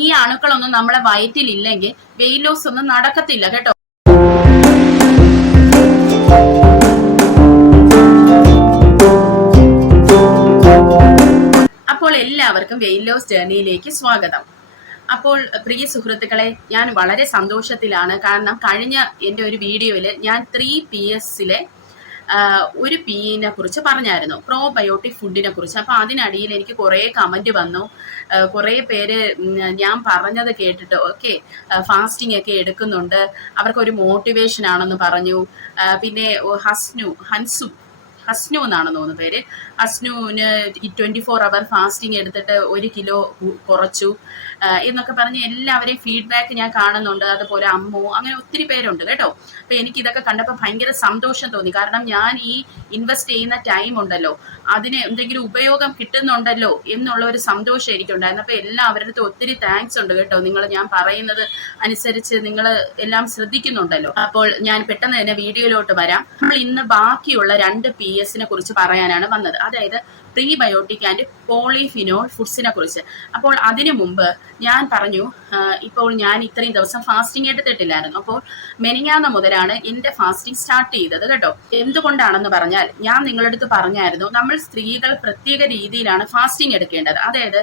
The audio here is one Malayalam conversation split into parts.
ഈ അണുക്കളൊന്നും നമ്മുടെ വയറ്റിൽ ഇല്ലെങ്കിൽ വെയിൽ ലോസ് ഒന്നും നടക്കത്തില്ല കേട്ടോ. അപ്പോൾ എല്ലാവർക്കും വെയിൽ ലോസ് ജേർണിയിലേക്ക് സ്വാഗതം. അപ്പോൾ പ്രിയ സുഹൃത്തുക്കളെ ഞാൻ വളരെ സന്തോഷത്തിലാണ്. കാരണം കഴിഞ്ഞ എന്റെ ഒരു വീഡിയോയിൽ ഞാൻ ത്രീ പി എസിലെ ഒരു പീനെ കുറിച്ച് പറഞ്ഞായിരുന്നു. പ്രോബയോട്ടിക് ഫുഡിനെ കുറിച്ച്. അപ്പോൾ അതിനടിയിൽ എനിക്ക് കുറേ കമന്റ് വന്നു. കുറെ പേര് ഞാൻ പറഞ്ഞത് കേട്ടിട്ട് ഓക്കെ ഫാസ്റ്റിംഗ് ഒക്കെ എടുക്കുന്നുണ്ട്. അവർക്കൊരു മോട്ടിവേഷൻ ആണെന്ന് പറഞ്ഞു. പിന്നെ ഹസ്നു ഹൻസു ഹസ്നു എന്നാണ് തോന്നുന്നു പേര്. ഹസ്നുവിന് ട്വന്റി ഫോർ അവർ ഫാസ്റ്റിംഗ് എടുത്തിട്ട് ഒരു കിലോ കുറച്ചു. എന്നൊക്കെ പറഞ്ഞ് എല്ലാവരെയും ഫീഡ്ബാക്ക് ഞാൻ കാണുന്നുണ്ട്. അതുപോലെ അമ്മു അങ്ങനെ ഒത്തിരി പേരുണ്ട് കേട്ടോ. അപ്പൊ എനിക്ക് ഇതൊക്കെ കണ്ടപ്പോൾ ഭയങ്കര സന്തോഷം തോന്നി. കാരണം ഞാൻ ഈ ഇൻവെസ്റ്റ് ചെയ്യുന്ന ടൈം ഉണ്ടല്ലോ അതിന് എന്തെങ്കിലും ഉപയോഗം കിട്ടുന്നുണ്ടല്ലോ എന്നുള്ള ഒരു സന്തോഷം എനിക്കുണ്ടായിരുന്നു. അപ്പൊ എല്ലാവരുടെ അടുത്തും ഒത്തിരി താങ്ക്സ് ഉണ്ട് കേട്ടോ. നിങ്ങൾ ഞാൻ പറയുന്നത് അനുസരിച്ച് നിങ്ങൾ എല്ലാം ശ്രദ്ധിക്കുന്നുണ്ടല്ലോ. അപ്പോൾ ഞാൻ പെട്ടെന്ന് തന്നെ വീഡിയോയിലോട്ട് വരാം. നമ്മൾ ഇന്ന് ബാക്കിയുള്ള രണ്ട് പി എസിനെ കുറിച്ച് പറയാനാണ് വന്നത്. അതായത് പ്രീബയോട്ടിക് ആൻഡ് പോളിഫിനോൾ ഫുഡ്സിനെ കുറിച്ച്. അപ്പോൾ അതിനു മുമ്പ് ഞാൻ പറഞ്ഞു ഇപ്പോൾ ഞാൻ ഇത്രയും ദിവസം ഫാസ്റ്റിംഗ് എടുത്തിട്ടില്ലായിരുന്നു. അപ്പോൾ മെനിങ്ങാന്ന മുതലാണ് എന്റെ ഫാസ്റ്റിംഗ് സ്റ്റാർട്ട് ചെയ്തത് കേട്ടോ. എന്തുകൊണ്ടാണെന്ന് പറഞ്ഞാൽ ഞാൻ നിങ്ങളുടെ അടുത്ത് പറഞ്ഞായിരുന്നു നമ്മൾ സ്ത്രീകൾ പ്രത്യേക രീതിയിലാണ് ഫാസ്റ്റിംഗ് എടുക്കേണ്ടത്. അതായത്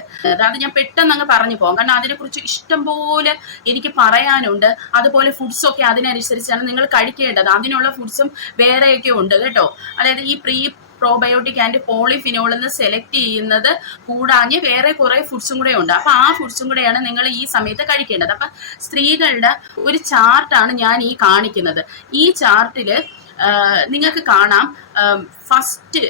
അത് ഞാൻ പെട്ടെന്ന് അങ്ങ് പറഞ്ഞു പോകും. കാരണം അതിനെക്കുറിച്ച് ഇഷ്ടംപോലെ എനിക്ക് പറയാനുണ്ട്. അതുപോലെ ഫുഡ്സൊക്കെ അതിനനുസരിച്ചാണ് നിങ്ങൾ കഴിക്കേണ്ടത്. അതിനുള്ള ഫുഡ്സും വേറെയൊക്കെ ഉണ്ട് കേട്ടോ. അതായത് ഈ പ്രീ പ്രോബയോട്ടിക് ആൻഡ് പോളിഫിനോൾ എന്ന് സെലക്ട് ചെയ്യുന്നത് കൂടാഞ്ഞ് വേറെ കുറെ ഫുഡ്സും കൂടെ ഉണ്ട്. അപ്പൊ ആ ഫുഡ്സും കൂടെയാണ് നിങ്ങൾ ഈ സമയത്ത് കഴിക്കേണ്ടത്. അപ്പൊ സ്ത്രീകളുടെ ഒരു ചാർട്ടാണ് ഞാൻ ഈ കാണിക്കുന്നത്. ഈ ചാർട്ടിൽ നിങ്ങൾക്ക് കാണാം ഫസ്റ്റ്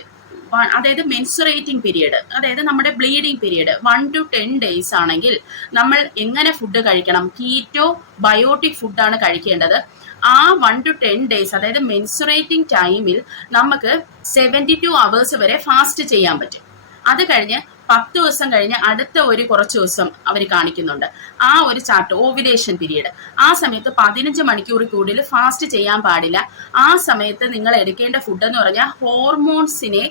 അതായത് മെൻസുറേറ്റിംഗ് പീരീഡ് അതായത് നമ്മുടെ bleeding period one to ten days ആണെങ്കിൽ നമ്മൾ എങ്ങനെ ഫുഡ് കഴിക്കണം? കീറ്റോ ബയോട്ടിക് ഫുഡാണ് കഴിക്കേണ്ടത്. ആ വൺ ടു ടെൻ ഡേയ്സ് അതായത് മെൻസുറേറ്റിംഗ് ടൈമിൽ നമുക്ക് സെവന്റി ടു അവേഴ്സ് വരെ ഫാസ്റ്റ് ചെയ്യാൻ പറ്റും. അത് കഴിഞ്ഞ് പത്ത് ദിവസം കഴിഞ്ഞ് അടുത്ത ഒരു കുറച്ച് ദിവസം അവർ കാണിക്കുന്നുണ്ട്. ആ ഒരു ചാർട്ട് ഓവിലേഷൻ പീരീഡ് ആ സമയത്ത് പതിനഞ്ച് മണിക്കൂർ കൂടുതൽ ഫാസ്റ്റ് ചെയ്യാൻ പാടില്ല. ആ സമയത്ത് നിങ്ങൾ എടുക്കേണ്ട ഫുഡ് എന്ന് പറഞ്ഞാൽ ഹോർമോൺസിനെ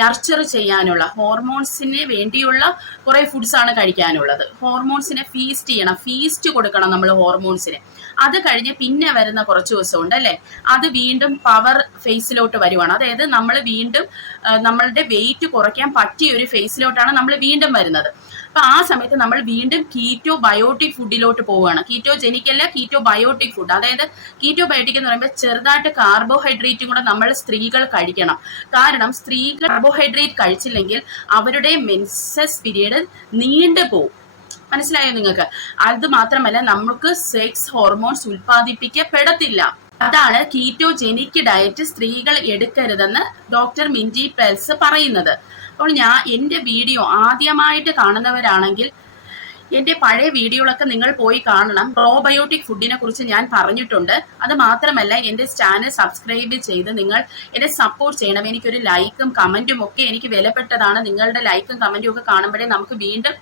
നർച്ചർ ചെയ്യാനുള്ള ഹോർമോൺസിന് വേണ്ടിയുള്ള കുറെ ഫുഡ്സ് ആണ് കഴിക്കാനുള്ളത്. ഹോർമോൺസിനെ ഫീസ്റ്റ് ചെയ്യണം. ഫീസ്റ്റ് കൊടുക്കണം നമ്മൾ ഹോർമോൺസിന് അത് കഴിഞ്ഞ് പിന്നെ വരുന്ന കുറച്ച് ദിവസം ഉണ്ട് അല്ലേ? അത് വീണ്ടും പവർ ഫേസിലോട്ട് വരുവാണ്. അതായത് നമ്മൾ വീണ്ടും നമ്മളുടെ വെയിറ്റ് കുറയ്ക്കാൻ പറ്റിയ ഒരു ഫേസിലോട്ടാണ് നമ്മൾ വീണ്ടും വരുന്നത്. അപ്പൊ ആ സമയത്ത് നമ്മൾ വീണ്ടും കീറ്റോ ബയോട്ടിക് ഫുഡിലോട്ട് പോവുകയാണ്. കീറ്റോ ജെനിക്കല്ല കീറ്റോ ബയോട്ടിക് ഫുഡ് അതായത് കീറ്റോ ബയോട്ടിക് എന്ന് പറയുമ്പോൾ ചെറുതായിട്ട് കാർബോഹൈഡ്രേറ്റും കൂടെ നമ്മൾ സ്ത്രീകൾ കഴിക്കണം. കാരണം സ്ത്രീകൾ കാർബോഹൈഡ്രേറ്റ് കഴിച്ചില്ലെങ്കിൽ അവരുടെ മെൻസസ് പീരീഡ് നീണ്ടു പോകും മനസ്സിലായോ നിങ്ങൾക്ക്? അത് മാത്രമല്ല നമുക്ക് സെക്സ് ഹോർമോൺസ് ഉൽപ്പാദിപ്പിക്കപ്പെടത്തില്ല. അതാണ് കീറ്റോജെനിക് ഡയറ്റ് സ്ത്രീകൾ എടുക്കരുതെന്ന് ഡോക്ടർ മിൻജി പെൽസ് പറയുന്നത്. അപ്പോൾ ഞാൻ എന്റെ വീഡിയോ ആദ്യമായിട്ട് കാണുന്നവരാണെങ്കിൽ എന്റെ പഴയ വീഡിയോകളൊക്കെ നിങ്ങൾ പോയി കാണണം. പ്രോബയോട്ടിക് ഫുഡിനെ കുറിച്ച് ഞാൻ പറഞ്ഞിട്ടുണ്ട്. അത് മാത്രമല്ല എന്റെ ചാനൽ സബ്സ്ക്രൈബ് ചെയ്ത് നിങ്ങൾ എന്നെ സപ്പോർട്ട് ചെയ്യണം. എനിക്കൊരു ലൈക്കും കമന്റും ഒക്കെ എനിക്ക് വിലപ്പെട്ടതാണ്. നിങ്ങളുടെ ലൈക്കും കമന്റും ഒക്കെ കാണുമ്പോഴേ നമുക്ക് വീണ്ടും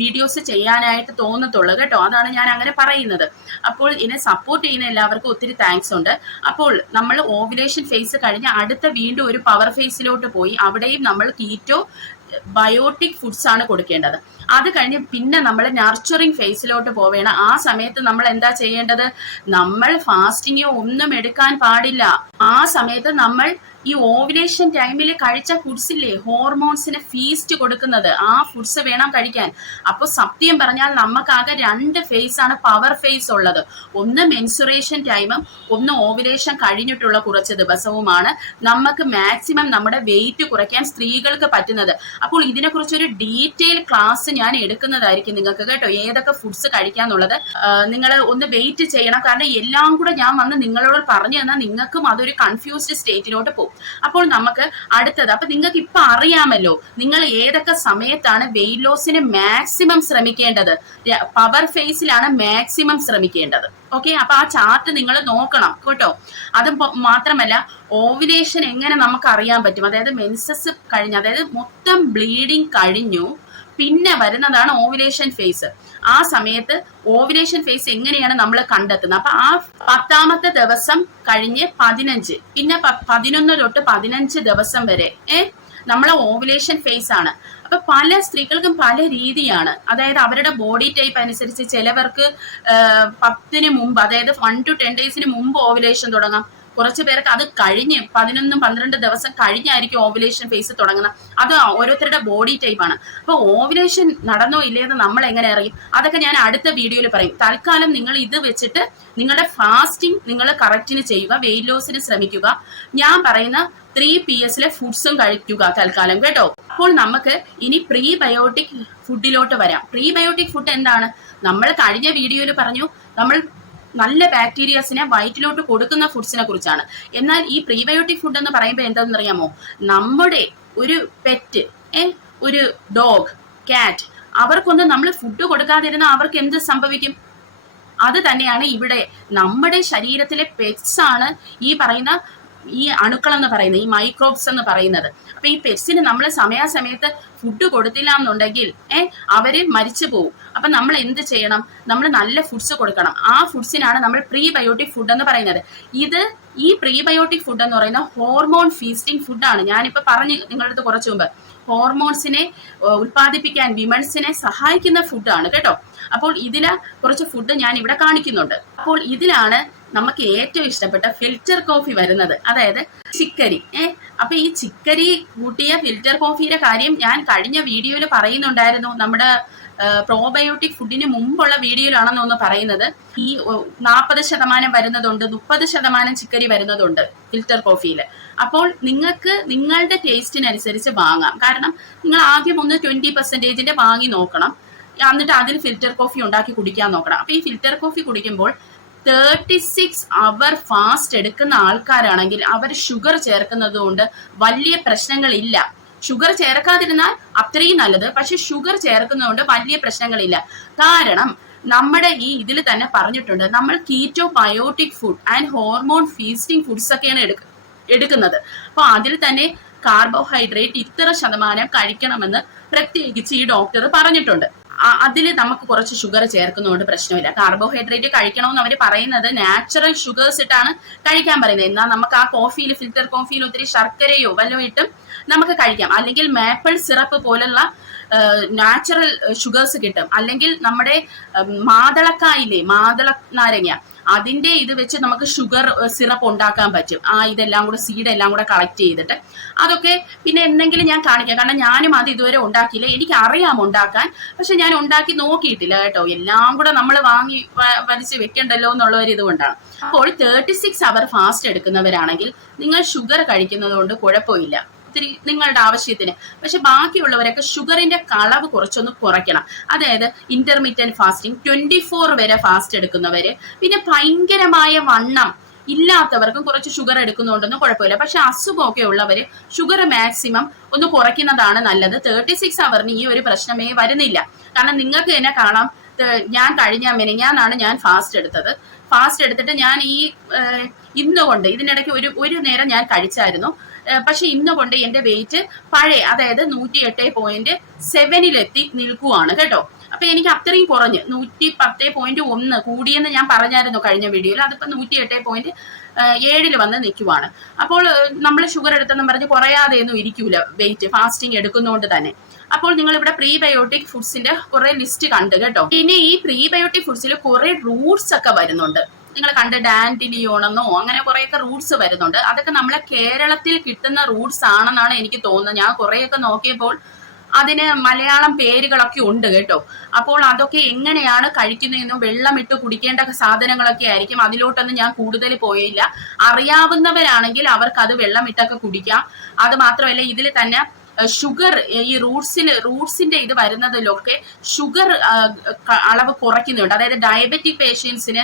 വീഡിയോസ് ചെയ്യാനായിട്ട് തോന്നത്തുള്ളൂ. കേട്ടോ? അതാണ് ഞാൻ അങ്ങനെ പറയുന്നത്. അപ്പോൾ എന്നെ സപ്പോർട്ട് ചെയ്യുന്ന എല്ലാവർക്കും ഒത്തിരി താങ്ക്സ് ഉണ്ട്. അപ്പോൾ നമ്മൾ ഓവിലേഷൻ ഫേസ് കഴിഞ്ഞ് അടുത്ത വീണ്ടും ഒരു പവർ ഫേസിലോട്ട് പോയി. അവിടെയും നമ്മൾ കീറ്റോ ബയോട്ടിക് ഫുഡ്സ് ആണ് കൊടുക്കേണ്ടത്. അത് കഴിഞ്ഞ് പിന്നെ നമ്മൾ നർച്ചറിങ് ഫേസിലോട്ട് പോവേണം. ആ സമയത്ത് നമ്മൾ എന്താ ചെയ്യേണ്ടത്? നമ്മൾ ഫാസ്റ്റിങ്ങോ ഒന്നും എടുക്കാൻ പാടില്ല. ആ സമയത്ത് നമ്മൾ ഈ ഓവിനേഷൻ ടൈമിൽ കഴിച്ച ഫുഡ്സ് ഇല്ലേ ഹോർമോൺസിന് ഫീസ്റ്റ് കൊടുക്കുന്നത് ആ ഫുഡ്സ് വേണം കഴിക്കാൻ. അപ്പൊ സത്യം പറഞ്ഞാൽ നമുക്കാകെ രണ്ട് ഫേസ് ആണ് പവർ ഫേസ് ഉള്ളത്. ഒന്ന് മെൻസുറേഷൻ ടൈമും ഒന്ന് ഓവിനേഷൻ കഴിഞ്ഞിട്ടുള്ള കുറച്ച് ദിവസവുമാണ് നമുക്ക് മാക്സിമം നമ്മുടെ വെയിറ്റ് കുറയ്ക്കാൻ സ്ത്രീകൾക്ക് പറ്റുന്നത്. അപ്പോൾ ഇതിനെക്കുറിച്ച് ഒരു ഡീറ്റെയിൽ ക്ലാസ് ഞാൻ എടുക്കുന്നതായിരിക്കും നിങ്ങൾക്ക് കേട്ടോ ഏതൊക്കെ ഫുഡ്സ് കഴിക്കാന്നുള്ളത്. നിങ്ങൾ ഒന്ന് വെയിറ്റ് ചെയ്യണം. കാരണം എല്ലാം കൂടെ ഞാൻ വന്ന് നിങ്ങളോട് പറഞ്ഞു തന്നാൽ നിങ്ങൾക്കും അതൊരു കൺഫ്യൂസ്ഡ് സ്റ്റേറ്റിലോട്ട് പോകും. അപ്പോൾ നമുക്ക് അടുത്തത് അപ്പൊ നിങ്ങൾക്ക് ഇപ്പൊ അറിയാമല്ലോ നിങ്ങൾ ഏതൊക്കെ സമയത്താണ് വെയിറ്റ് ലോസിന് മാക്സിമം ശ്രമിക്കേണ്ടത്? പവർ ഫേസിലാണ് മാക്സിമം ശ്രമിക്കേണ്ടത്. ഓക്കെ അപ്പൊ ആ ചാർട്ട് നിങ്ങൾ നോക്കണം കേട്ടോ. അത് മാത്രമല്ല ഓവിലേഷൻ എങ്ങനെ നമുക്ക് അറിയാൻ പറ്റും? അതായത് മെൻസസ് കഴിഞ്ഞ് അതായത് മൊത്തം ബ്ലീഡിങ് കഴിഞ്ഞു. പിന്നെ വരുന്നതാണ് ഓവുലേഷൻ ഫേസ് ആ സമയത്ത് ഓവുലേഷൻ ഫേസ് എങ്ങനെയാണ് നമ്മൾ കണ്ടെത്തുന്നത്? അപ്പൊ ആ പത്താമത്തെ ദിവസം കഴിഞ്ഞ് പതിനഞ്ച് പിന്നെ പതിനൊന്ന് തൊട്ട് പതിനഞ്ച് ദിവസം വരെ ഏ? നമ്മളെ ഓവുലേഷൻ ഫേസ് ആണ്. അപ്പൊ പല സ്ത്രീകൾക്കും പല രീതിയാണ്. അതായത് അവരുടെ ബോഡി ടൈപ്പ് അനുസരിച്ച് ചിലവർക്ക് പത്തിന് മുമ്പ് അതായത് വൺ ടു ടെൻ ഡേയ്സിന് മുമ്പ് ഓവുലേഷൻ തുടങ്ങാം. കുറച്ച് പേർക്ക് അത് കഴിഞ്ഞ് പതിനൊന്നും പന്ത്രണ്ട് ദിവസം കഴിഞ്ഞായിരിക്കും ഓവുലേഷൻ ഫേസ് തുടങ്ങുന്നത്. അത് ഓരോരുത്തരുടെ ബോഡി ടൈപ്പ് ആണ്. അപ്പൊ ഓവുലേഷൻ നടന്നോ ഇല്ലയെന്ന് നമ്മൾ എങ്ങനെ അറിയും? അതൊക്കെ ഞാൻ അടുത്ത വീഡിയോയിൽ പറയും. തൽക്കാലം നിങ്ങൾ ഇത് വെച്ചിട്ട് നിങ്ങളുടെ ഫാസ്റ്റിംഗ് നിങ്ങൾ കറക്റ്റിന് ചെയ്യുക വെയിറ്റ് ലോസിന് ശ്രമിക്കുക. ഞാൻ പറയുന്ന ത്രീ പി എസിലെ ഫുഡ്സും കഴിക്കുക തൽക്കാലം കേട്ടോ. അപ്പോൾ നമുക്ക് ഇനി പ്രീബയോട്ടിക് ഫുഡിലോട്ട് വരാം. പ്രീബയോട്ടിക് ഫുഡ് എന്താണ്? നമ്മൾ കഴിഞ്ഞ വീഡിയോയിൽ പറഞ്ഞു നമ്മൾ നല്ല ബാക്ടീരിയസിനെ വയറ്റിലോട്ട് കൊടുക്കുന്ന ഫുഡ്സിനെ കുറിച്ചാണ്. എന്നാൽ ഈ പ്രീബയോട്ടിക് ഫുഡ് എന്ന് പറയുമ്പോൾ എന്താണെന്ന് അറിയാമോ നമ്മുടെ ഒരു പെറ്റ് ഒരു ഡോഗ് കാറ്റ് അവർക്കൊന്നും നമ്മൾ ഫുഡ് കൊടുക്കാതിരുന്ന അവർക്ക് എന്ത് സംഭവിക്കും? അത് തന്നെയാണ് ഇവിടെ നമ്മുടെ ശരീരത്തിലെ പെറ്റ്സ് ആണ് ഈ പറയുന്ന ഈ അണുക്കൾ എന്ന് പറയുന്നത് ഈ മൈക്രോബ്സ് എന്ന് പറയുന്നത്. അപ്പൊ ഈ പെറ്റ്സിന് നമ്മൾ സമയാസമയത്ത് ഫുഡ് കൊടുത്തില്ല എന്നുണ്ടെങ്കിൽ ഏ അവർ മരിച്ചു പോകും അപ്പൊ നമ്മൾ എന്ത് ചെയ്യണം? നമ്മൾ നല്ല ഫുഡ്സ് കൊടുക്കണം. ആ ഫുഡ്സിനാണ് നമ്മൾ പ്രീബയോട്ടിക് ഫുഡ് എന്ന് പറയുന്നത്. ഇത് ഈ പ്രീബയോട്ടിക് ഫുഡ് എന്ന് പറയുന്ന ഹോർമോൺ ഫീസ്റ്റിംഗ് ഫുഡാണ് ഞാനിപ്പോ പറഞ്ഞു നിങ്ങളുടെ അടുത്ത് കുറച്ചു മുമ്പ്. ഹോർമോൺസിനെ ഉത്പാദിപ്പിക്കാൻ വിമൻസിനെ സഹായിക്കുന്ന ഫുഡാണ് കേട്ടോ. അപ്പോൾ ഇതിൽ കുറച്ച് ഫുഡ് ഞാൻ ഇവിടെ കാണിക്കുന്നുണ്ട്. അപ്പോൾ ഇതിലാണ് നമുക്ക് ഏറ്റവും ഇഷ്ടപ്പെട്ട ഫിൽറ്റർ കോഫി വരുന്നത്. അതായത് ചിക്കരി. ഏ അപ്പൊ ഈ ചിക്കരി കൂട്ടിയ ഫിൽറ്റർ കോഫിയുടെ കാര്യം ഞാൻ കഴിഞ്ഞ വീഡിയോയിൽ പറയുന്നുണ്ടായിരുന്നു. നമ്മുടെ പ്രോബയോട്ടിക് ഫുഡിന് മുമ്പുള്ള വീഡിയോയിലാണെന്ന് ഒന്ന് പറയുന്നത്. ഈ നാൽപ്പത് ശതമാനം വരുന്നതുണ്ട് മുപ്പത് ശതമാനം ചിക്കരി വരുന്നതുണ്ട് ഫിൽറ്റർ കോഫിയിൽ അപ്പോൾ നിങ്ങൾക്ക് നിങ്ങളുടെ ടേസ്റ്റിനനുസരിച്ച് വാങ്ങാം. കാരണം നിങ്ങൾ ആദ്യം ഒന്ന് ട്വന്റി പെർസെന്റേജിന്റെ വാങ്ങി നോക്കണം. എന്നിട്ട് അതിൽ ഫിൽറ്റർ കോഫി ഉണ്ടാക്കി കുടിക്കാൻ നോക്കണം. അപ്പൊ ഈ ഫിൽറ്റർ കോഫി കുടിക്കുമ്പോൾ തേർട്ടി സിക്സ് അവർ ഫാസ്റ്റ് എടുക്കുന്ന ആൾക്കാരാണെങ്കിൽ അവർ ഷുഗർ ചേർക്കുന്നത് കൊണ്ട് വലിയ പ്രശ്നങ്ങളില്ല. ഷുഗർ ചേർക്കാതിരുന്നാൽ അത്രയും നല്ലത്. പക്ഷെ ഷുഗർ ചേർക്കുന്നതുകൊണ്ട് വലിയ പ്രശ്നങ്ങളില്ല. കാരണം നമ്മുടെ ഈ ഇതിൽ തന്നെ പറഞ്ഞിട്ടുണ്ട് നമ്മൾ keto biotic food and hormone feasting foods ഒക്കെയാണ് എടുക്ക എടുക്കുന്നത്. അപ്പൊ അതിൽ തന്നെ കാർബോഹൈഡ്രേറ്റ് ഇത്ര ശതമാനം കഴിക്കണമെന്ന് പ്രത്യേകിച്ച് ഈ ഡോക്ടർ പറഞ്ഞിട്ടുണ്ട്. അതിൽ നമുക്ക് കുറച്ച് ഷുഗർ ചേർക്കുന്നതുകൊണ്ട് പ്രശ്നമില്ല. കാർബോഹൈഡ്രേറ്റ് കഴിക്കണമെന്ന് അവർ പറയുന്നത് നാച്ചുറൽ ഷുഗേഴ്സ് ഇട്ടാണ് കഴിക്കാൻ പറയുന്നത്. എന്നാൽ നമുക്ക് ആ കോഫിയിൽ ഫിൽറ്റർ കോഫിയിൽ ഒത്തിരി ശർക്കരയോ വല്ലതും ഇട്ടും നമുക്ക് കഴിക്കാം. അല്ലെങ്കിൽ മാപ്പിൾ സിറപ്പ് പോലുള്ള നാച്ചുറൽ ഷുഗേഴ്സ് കിട്ടും. അല്ലെങ്കിൽ നമ്മുടെ മാതളക്കായില്ലേ മാതള നാരങ്ങ. അതിന്റെ ഇത് വെച്ച് നമുക്ക് ഷുഗർ സിറപ്പ് ഉണ്ടാക്കാൻ പറ്റും. ആ ഇതെല്ലാം കൂടെ സീഡ് എല്ലാം കൂടെ കളക്ട് ചെയ്തിട്ട്. അതൊക്കെ പിന്നെ എന്തെങ്കിലും ഞാൻ കാണിക്കാം. കാരണം ഞാനും അത് ഇതുവരെ ഉണ്ടാക്കിയില്ല. എനിക്ക് അറിയാം ഉണ്ടാക്കാൻ. പക്ഷെ ഞാൻ ഉണ്ടാക്കി നോക്കിയിട്ടില്ല കേട്ടോ. എല്ലാം കൂടെ നമ്മൾ വാങ്ങി വലിച്ച് വെക്കണ്ടല്ലോ എന്നുള്ള ഒരു ഇതുകൊണ്ടാണ് അപ്പോൾ തേർട്ടി സിക്സ് അവർ ഫാസ്റ്റ് എടുക്കുന്നവരാണെങ്കിൽ നിങ്ങൾ ഷുഗർ കഴിക്കുന്നത് കൊണ്ട് കുഴപ്പമില്ല. ഒത്തിരി നിങ്ങളുടെ ആവശ്യത്തിന്. പക്ഷെ ബാക്കിയുള്ളവരൊക്കെ ഷുഗറിന്റെ കളവ് കുറച്ചൊന്ന് കുറയ്ക്കണം. അതായത് ഇന്റർമീഡിയറ്റ് ഫാസ്റ്റിംഗ് ട്വന്റി ഫോർ വരെ ഫാസ്റ്റ് എടുക്കുന്നവര്. പിന്നെ ഭയങ്കരമായ വണ്ണം ഇല്ലാത്തവർക്കും കുറച്ച് ഷുഗർ എടുക്കുന്നുണ്ടെന്നും കുഴപ്പമില്ല. പക്ഷെ അസുഖമൊക്കെ ഉള്ളവര് ഷുഗർ മാക്സിമം ഒന്ന് കുറയ്ക്കുന്നതാണ് നല്ലത്. തേർട്ടി സിക്സ് അവറിന് ഈ ഒരു പ്രശ്നമേ വരുന്നില്ല. കാരണം നിങ്ങൾക്ക് തന്നെ കാണാം ഞാൻ കഴിഞ്ഞ മെനങ്ങാന്നാണ് ഞാൻ ഫാസ്റ്റ് എടുത്തത്. ഫാസ്റ്റ് എടുത്തിട്ട് ഞാൻ ഈ ഇന്നുകൊണ്ട് ഇന്ന് ഇതിനിടയ്ക്ക് ഒരു ഒരു നേരം ഞാൻ കഴിച്ചായിരുന്നു. പക്ഷെ ഇന്ന് കൊണ്ട് എന്റെ വെയിറ്റ് പഴയ അതായത് നൂറ്റി എട്ട് പോയിന്റ് സെവനിലെത്തി നിൽക്കുവാണ് കേട്ടോ. അപ്പൊ എനിക്ക് അത്രയും കുറഞ്ഞ് നൂറ്റി പത്ത് പോയിന്റ് ഒന്ന് കൂടിയെന്ന് ഞാൻ പറഞ്ഞായിരുന്നു കഴിഞ്ഞ വീഡിയോയിൽ അതിപ്പോ നൂറ്റി എട്ട് പോയിന്റ് ഏഴിൽ വന്ന് നിൽക്കുവാണ്. അപ്പോൾ നമ്മൾ ഷുഗർ എടുത്തെന്ന് പറഞ്ഞ് കുറയാതെയൊന്നും ഇരിക്കൂല വെയിറ്റ് ഫാസ്റ്റിംഗ് എടുക്കുന്നതുകൊണ്ട് തന്നെ. അപ്പോൾ നിങ്ങൾ ഇവിടെ പ്രീബയോട്ടിക് ഫുഡ്സിന്റെ കുറെ ലിസ്റ്റ് കണ്ടു കേട്ടോ. പിന്നെ ഈ പ്രീബയോട്ടിക് ഫുഡ്സിൽ കുറെ റൂട്ട്സ് ഒക്കെ വരുന്നുണ്ട്. നിങ്ങൾ കണ്ട ഡാൻഡിലിയോണെന്നോ അങ്ങനെ കുറേയൊക്കെ റൂട്ട്സ് വരുന്നുണ്ട്. അതൊക്കെ നമ്മളെ കേരളത്തിൽ കിട്ടുന്ന റൂട്ട്സ് ആണെന്നാണ് എനിക്ക് തോന്നുന്നത്. ഞാൻ കുറേയൊക്കെ നോക്കിയപ്പോൾ അതിന് മലയാളം പേരുകളൊക്കെ ഉണ്ട് കേട്ടോ. അപ്പോൾ അതൊക്കെ എങ്ങനെയാണ് കഴിക്കുന്നതെന്നും വെള്ളമിട്ട് കുടിക്കേണ്ട സാധനങ്ങളൊക്കെ ആയിരിക്കും. അതിലോട്ടൊന്നും ഞാൻ കൂടുതൽ പോയില്ല. അറിയാവുന്നവരാണെങ്കിൽ അവർക്ക് അത് വെള്ളമിട്ടൊക്കെ കുടിക്കാം. അത് മാത്രമല്ല ഇതിൽ തന്നെ ഷുഗർ ഈ റൂട്ട്സിൽ റൂട്ട്സിന്റെ ഇത് വരുന്നതിലൊക്കെ ഷുഗർ അളവ് കുറയ്ക്കുന്നുണ്ട്. അതായത് ഡയബറ്റിക് പേഷ്യൻസിന്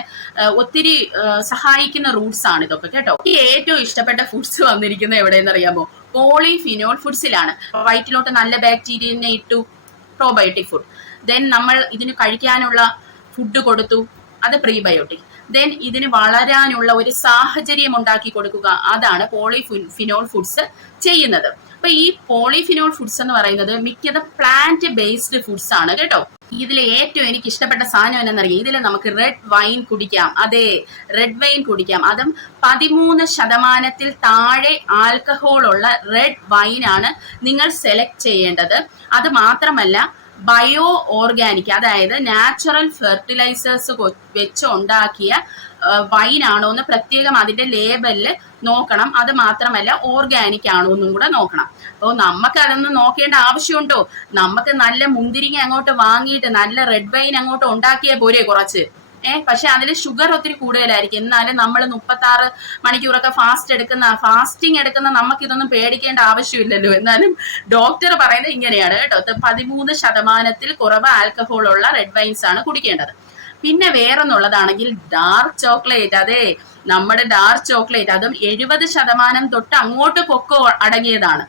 ഒത്തിരി സഹായിക്കുന്ന റൂട്ട്സ് ആണ് ഇതൊക്കെ കേട്ടോ? ഏറ്റവും ഇഷ്ടപ്പെട്ട ഫുഡ്സ് വന്നിരിക്കുന്നത് എവിടെയെന്ന് അറിയാമോ പോളിഫിനോൾ ഫുഡ്സിലാണ് വയറ്റിലോട്ട് നല്ല ബാക്ടീരിയനെ ഇട്ടു പ്രോബയോട്ടിക് ഫുഡ് ദെൻ നമ്മൾ ഇതിന് കഴിക്കാനുള്ള ഫുഡ് കൊടുത്തു അത് പ്രീബയോട്ടിക് ദെൻ ഇതിന് വളരാനുള്ള ഒരു സാഹചര്യം ഉണ്ടാക്കി കൊടുക്കുക അതാണ് പോളിഫിനോൾ ഫുഡ്സ് ചെയ്യുന്നത്. അപ്പൊ ഈ പോളിഫിനോൾ ഫുഡ്സ് എന്ന് പറയുന്നത് മിക്കത് പ്ലാന്റ് ബേസ്ഡ് ഫുഡ്സ് ആണ് കേട്ടോ. ഇതിൽ ഏറ്റവും എനിക്ക് ഇഷ്ടപ്പെട്ട സാധനം എന്നറിയാം ഇതിൽ നമുക്ക് റെഡ് വൈൻ കുടിക്കാം. അതെ റെഡ് വൈൻ കുടിക്കാം. അതും പതിമൂന്ന് ശതമാനത്തിൽ താഴെ ആൽക്കഹോൾ ഉള്ള റെഡ് വൈൻ ആണ് നിങ്ങൾ സെലക്ട് ചെയ്യേണ്ടത്. അത് മാത്രമല്ല ബയോ ഓർഗാനിക് അതായത് നാച്ചുറൽ ഫെർട്ടിലൈസേഴ്സ് വെച്ച് ഉണ്ടാക്കിയ വൈൻ ആണോ എന്ന് പ്രത്യേകം അതിന്റെ ലേബലിൽ നോക്കണം. അത് മാത്രമല്ല ഓർഗാനിക് ആണോ എന്നും കൂടെ നോക്കണം. അപ്പോൾ നമുക്ക് അതൊന്നും നോക്കേണ്ട ആവശ്യമുണ്ടോ? നമുക്ക് നല്ല മുന്തിരിങ്ങ അങ്ങോട്ട് വാങ്ങിയിട്ട് നല്ല റെഡ് വൈൻ അങ്ങോട്ട് ഉണ്ടാക്കിയേ പോരെ കുറച്ച്. ഏഹ് പക്ഷെ അതിൽ ഷുഗർ ഒത്തിരി കൂടുതലായിരിക്കും. എന്നാലും നമ്മൾ മുപ്പത്തി ആറ് മണിക്കൂറൊക്കെ ഫാസ്റ്റ് എടുക്കുന്ന ഫാസ്റ്റിംഗ് എടുക്കുന്ന നമുക്ക് ഇതൊന്നും പേടിക്കേണ്ട ആവശ്യമില്ലല്ലോ. എന്നാലും ഡോക്ടർ പറയുന്നത് ഇങ്ങനെയാണ് കേട്ടോ. പതിമൂന്ന് ശതമാനത്തിൽ കുറവ് ആൽക്കഹോൾ ഉള്ള റെഡ് വൈൻസ് ആണ് കുടിക്കേണ്ടത്. പിന്നെ വേറൊന്നുള്ളതാണെങ്കിൽ ഡാർക്ക് ചോക്ലേറ്റ് അതെ നമ്മുടെ ഡാർക്ക് ചോക്ലേറ്റ് അതും എഴുപത് ശതമാനം തൊട്ട് അങ്ങോട്ട് പൊക്കോ അടങ്ങിയതാണ്.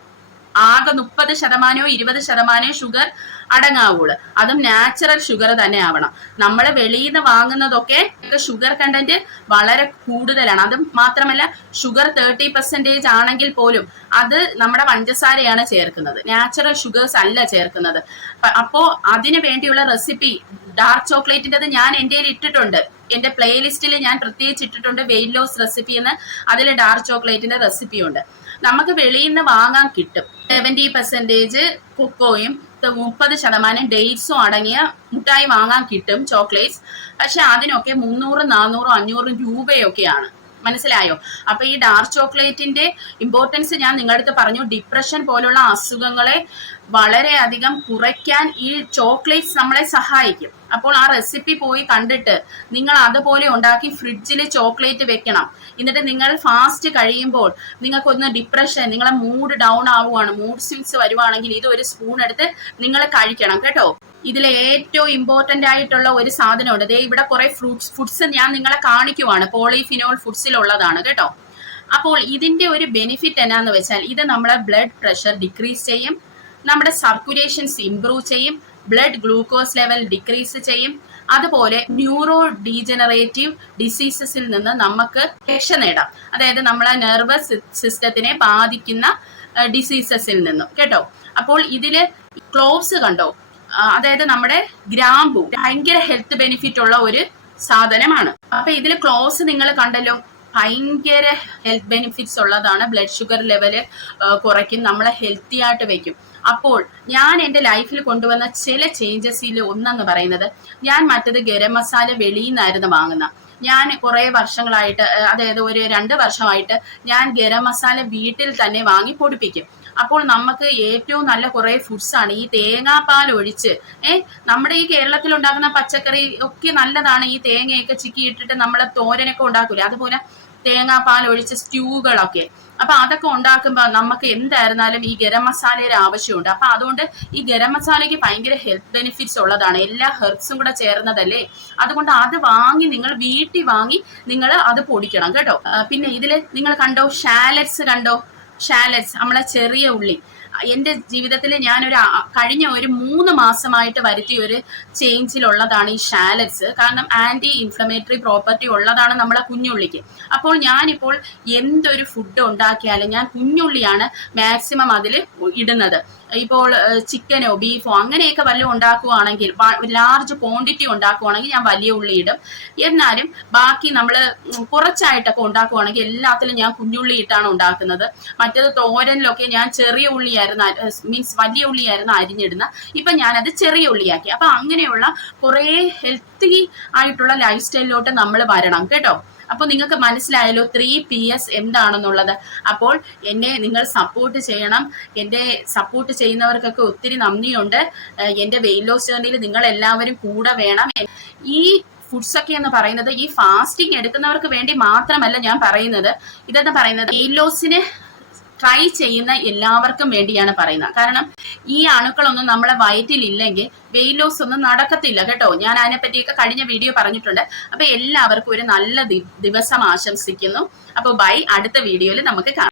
ആകെ മുപ്പത് ശതമാനമോ ഇരുപത് ശതമാനമോ ഷുഗർ അടങ്ങാവുള്ളൂ. അതും നാച്ചുറൽ ഷുഗർ തന്നെ ആവണം. നമ്മൾ വെളിയിൽ നിന്ന് വാങ്ങുന്നതൊക്കെ ഷുഗർ കണ്ടന്റ് വളരെ കൂടുതലാണ്. അതും മാത്രമല്ല ഷുഗർ തേർട്ടി പെർസെന്റേജ് ആണെങ്കിൽ പോലും അത് നമ്മുടെ പഞ്ചസാരയാണ് ചേർക്കുന്നത്. നാച്ചുറൽ ഷുഗേഴ്സ് അല്ല ചേർക്കുന്നത്. അപ്പോ അതിനു വേണ്ടിയുള്ള റെസിപ്പി ഡാർക്ക് ചോക്ലേറ്റിന്റെത് ഞാൻ എന്റെ ഇട്ടിട്ടുണ്ട്. എന്റെ പ്ലേലിസ്റ്റിൽ ഞാൻ പ്രത്യേകിച്ച് ഇട്ടിട്ടുണ്ട് വെയിറ്റ് ലോസ് റെസിപ്പി എന്ന്. അതിൽ ഡാർക്ക് ചോക്ലേറ്റിന്റെ റെസിപ്പി ഉണ്ട്. നമുക്ക് വെളിയിൽ നിന്ന് വാങ്ങാൻ കിട്ടും. സെവന്റി പെർസെന്റേജ് കൊക്കോയും മുപ്പത് ശതമാനം ഡേറ്റ്സും അടങ്ങിയ മുട്ടായി വാങ്ങാൻ കിട്ടും ചോക്ലേറ്റ്സ്. പക്ഷെ അതിനൊക്കെ മുന്നൂറും നാന്നൂറും അഞ്ഞൂറും രൂപയൊക്കെയാണ്. മനസ്സിലായോ? അപ്പൊ ഈ ഡാർക്ക് ചോക്ലേറ്റിന്റെ ഇമ്പോർട്ടൻസ് ഞാൻ നിങ്ങളുടെ അടുത്ത് പറഞ്ഞു. ഡിപ്രഷൻ പോലുള്ള അസുഖങ്ങളെ വളരെയധികം കുറയ്ക്കാൻ ഈ ചോക്ലേറ്റ്സ് നമ്മളെ സഹായിക്കും. അപ്പോൾ ആ റെസിപ്പി പോയി കണ്ടിട്ട് നിങ്ങൾ അതുപോലെ ഉണ്ടാക്കി ഫ്രിഡ്ജിൽ ചോക്ലേറ്റ് വെക്കണം. എന്നിട്ട് നിങ്ങൾ ഫാസ്റ്റ് കഴിയുമ്പോൾ നിങ്ങൾക്കൊന്ന് ഡിപ്രഷൻ നിങ്ങളെ മൂഡ് ഡൗൺ ആവുകയാണ് മൂഡ് സ്വിങ്സ് വരുവാണെങ്കിൽ ഇത് ഒരു സ്പൂൺ എടുത്ത് നിങ്ങൾ കഴിക്കണം കേട്ടോ. ഇതിൽ ഏറ്റവും ഇമ്പോർട്ടന്റ് ആയിട്ടുള്ള ഒരു സാധനമുണ്ട്. ദേ ഇവിടെ കുറെ ഫ്രൂട്ട്സ് ഫുഡ്സ് ഞാൻ നിങ്ങളെ കാണിക്കുവാണ്. പോളിഫിനോൾ ഫുഡ്സിലുള്ളതാണ് കേട്ടോ. അപ്പോൾ ഇതിന്റെ ഒരു ബെനിഫിറ്റ് എന്നാന്ന് വെച്ചാൽ ഇത് നമ്മളെ ബ്ലഡ് പ്രഷർ ഡിക്രീസ് ചെയ്യും. നമ്മുടെ സർക്കുലേഷൻസ് ഇംപ്രൂവ് ചെയ്യും ബ്ലഡ് ഗ്ലൂക്കോസ് ലെവൽ ഡിക്രീസ് ചെയ്യും. അതുപോലെ ന്യൂറോ ഡീജനറേറ്റീവ് ഡിസീസസിൽ നിന്ന് നമുക്ക് രക്ഷ നേടാം. അതായത് നമ്മളെ നെർവസ് സിസ്റ്റത്തിനെ ബാധിക്കുന്ന ഡിസീസസിൽ നിന്നും. കേട്ടോ? അപ്പോൾ ഇതിൽ ക്ലോവ്സ് കണ്ടോ? അതായത് നമ്മുടെ ഗ്രാമ്പു ഭയങ്കര ഹെൽത്ത് ബെനിഫിറ്റ് ഉള്ള ഒരു സാധനമാണ്. അപ്പൊ ഇതിൽ ക്ലോസ് നിങ്ങൾ കണ്ടല്ലോ? ഭയങ്കര ഹെൽത്ത് ബെനിഫിറ്റ്സ് ഉള്ളതാണ്. ബ്ലഡ് ഷുഗർ ലെവൽ കുറയ്ക്കും. നമ്മളെ ഹെൽത്തി ആയിട്ട് വെക്കും. അപ്പോൾ ഞാൻ എന്റെ ലൈഫിൽ കൊണ്ടുവന്ന ചില ചേഞ്ചസിൽ ഒന്നെന്ന് പറയുന്നത് ഞാൻ മറ്റത് ഗരം മസാല വെളിയിൽ നിന്നായിരുന്നു വാങ്ങുന്ന. ഞാൻ കുറേ വർഷങ്ങളായിട്ട് അതായത് ഒരു രണ്ട് വർഷമായിട്ട് ഞാൻ ഗരം മസാല വീട്ടിൽ തന്നെ വാങ്ങി പൊടിപ്പിക്കും. അപ്പോൾ നമുക്ക് ഏറ്റവും നല്ല കുറേ ആണ്. ഈ തേങ്ങാപ്പാൽ ഒഴിച്ച് ഏഹ് നമ്മുടെ ഈ കേരളത്തിൽ ഉണ്ടാക്കുന്ന പച്ചക്കറി ഒക്കെ നല്ലതാണ്. ഈ തേങ്ങയൊക്കെ ചിക്കി ഇട്ടിട്ട് നമ്മൾ തോരനൊക്കെ ഉണ്ടാക്കൂലേ? അതുപോലെ തേങ്ങാപ്പാൽ ഒഴിച്ച സ്റ്റ്യൂകളൊക്കെ അപ്പൊ അതൊക്കെ ഉണ്ടാക്കുമ്പോൾ നമുക്ക് എന്തായിരുന്നാലും ഈ ഗരം മസാലയുടെ ആവശ്യമുണ്ട്. അപ്പൊ അതുകൊണ്ട് ഈ ഗരം മസാലയ്ക്ക് ഭയങ്കര ഹെൽത്ത് ബെനിഫിറ്റ്സ് ഉള്ളതാണ്. എല്ലാ ഹെർബ്സും കൂടെ ചേർന്നതല്ലേ? അതുകൊണ്ട് അത് വാങ്ങി നിങ്ങൾ വീട്ടിൽ വാങ്ങി നിങ്ങൾ അത് പൊടിക്കണം കേട്ടോ. പിന്നെ ഇതിൽ നിങ്ങൾ കണ്ടോ? ഷാലറ്റ്സ് കണ്ടോ? ഷാലറ്റ്സ് നമ്മളെ ചെറിയ ഉള്ളി. എന്റെ ജീവിതത്തിൽ ഞാനൊരു കഴിഞ്ഞ ഒരു മൂന്ന് മാസമായിട്ട് വരുത്തിയ ഒരു ചേഞ്ചിലുള്ളതാണ് ഈ ഷാലറ്റ്സ് കാരണം ആന്റി ഇൻഫ്ലമേറ്ററി പ്രോപ്പർട്ടി ഉള്ളതാണ് നമ്മളെ കുഞ്ഞുള്ളിക്ക്. അപ്പോൾ ഞാനിപ്പോൾ എന്തൊരു ഫുഡ് ഉണ്ടാക്കിയാലും ഞാൻ കുഞ്ഞുള്ളിയാണ് മാക്സിമം അതിൽ ഇടുന്നത്. ഇപ്പോൾ ചിക്കനോ ബീഫോ അങ്ങനെയൊക്കെ വല്ലതും ഉണ്ടാക്കുവാണെങ്കിൽ ലാർജ് ക്വാണ്ടിറ്റി ഉണ്ടാക്കുവാണെങ്കിൽ ഞാൻ വലിയ ഉള്ളി ഇടും. എന്നാലും ബാക്കി നമ്മൾ കുറച്ചായിട്ടൊക്കെ ഉണ്ടാക്കുവാണെങ്കിൽ എല്ലാത്തിലും ഞാൻ കുഞ്ഞുള്ളി ഇട്ടാണ് ഉണ്ടാക്കുന്നത്. മറ്റത് തോരനിലൊക്കെ ഞാൻ ചെറിയ ഉള്ളിയായിരുന്നു മീൻസ് വലിയ ഉള്ളിയായിരുന്നു അരിഞ്ഞിടുന്ന ഇപ്പൊ ഞാനത് ചെറിയ ഉള്ളിയാക്കി. അപ്പൊ അങ്ങനെയുള്ള കുറേ ഹെൽത്തി ആയിട്ടുള്ള ലൈഫ് സ്റ്റൈലിലോട്ട് നമ്മൾ വരണം. കേട്ടോ? അപ്പോൾ നിങ്ങൾക്ക് മനസ്സിലായല്ലോ ത്രീ പി എസ് എന്താണെന്നുള്ളത്. അപ്പോൾ എന്നെ നിങ്ങൾ സപ്പോർട്ട് ചെയ്യണം. എന്റെ സപ്പോർട്ട് ചെയ്യുന്നവർക്കൊക്കെ ഒത്തിരി നന്ദിയുണ്ട്. എന്റെ വെയിറ്റ് ലോസ് ജേർണിയിൽ നിങ്ങൾ എല്ലാവരും കൂടെ വേണം. ഈ ഫുഡ്സ് ഒക്കെ എന്ന് പറയുന്നത് ഈ ഫാസ്റ്റിംഗ് എടുക്കുന്നവർക്ക് വേണ്ടി മാത്രമല്ല ഞാൻ പറയുന്നത്. ഇതെന്ന് പറയുന്നത് വെയിറ്റ് ലോസിന് ട്രൈ ചെയ്യുന്ന എല്ലാവർക്കും വേണ്ടിയാണ് പറയുന്നത്. കാരണം ഈ അണുക്കളൊന്നും നമ്മളെ വയറ്റിൽ ഇല്ലെങ്കിൽ വെയിറ്റ് ലോസ് ഒന്നും നടക്കത്തില്ല കേട്ടോ. ഞാൻ അതിനെ പറ്റിയൊക്കെ കഴിഞ്ഞ വീഡിയോ പറഞ്ഞിട്ടുണ്ട്. അപ്പൊ എല്ലാവർക്കും ഒരു നല്ല ദിവസം ആശംസിക്കുന്നു. അപ്പൊ ബൈ അടുത്ത വീഡിയോയിൽ നമുക്ക് കാണാം.